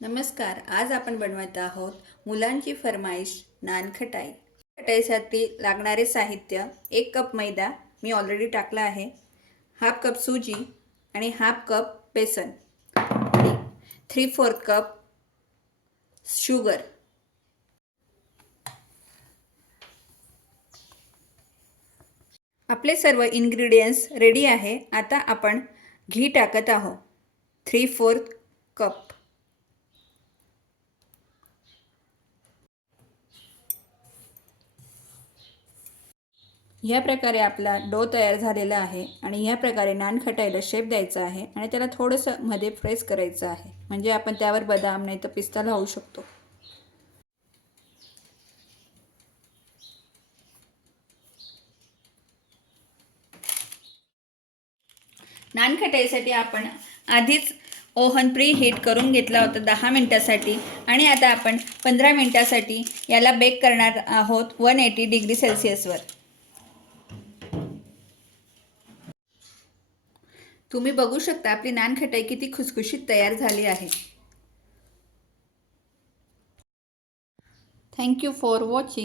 नमस्कार. आज आपण बनवत आहोत मुलांची फरमाईश नानखटाई. खटाईसाठी लागणारे साहित्य: 1 कप मैदा मी ऑलरेडी टाकला आहे, हाफ कप सुजी आणि हाफ कप बेसन आणि 3/4 कप शुगर. आपले सर्व इन्ग्रेडियंट्स रेडी आहे. आता आपण घी टाकत आहोत 3/4 कप. ह्या प्रकारे आपला डो तयार झालेला आहे आणि ह्या प्रकारे नानखटाईला शेप द्यायचा आहे आणि त्याला थोडंसं मध्ये प्रेस करायचं आहे, म्हणजे आपण त्यावर बदाम नाही तर पिस्ता लावू शकतो. नानखटाईसाठी आपण आधीच ओव्हन प्री हीट करून घेतला होता 10 मिनिटासाठी आणि आता आपण 15 मिनिटासाठी याला बेक करणार आहोत 180 डिग्री सेल्सिअसवर. तुम्ही बघू शकता आपली नानखटाई किती खुसखुशीत तयार झाली आहे. Thank you for watching.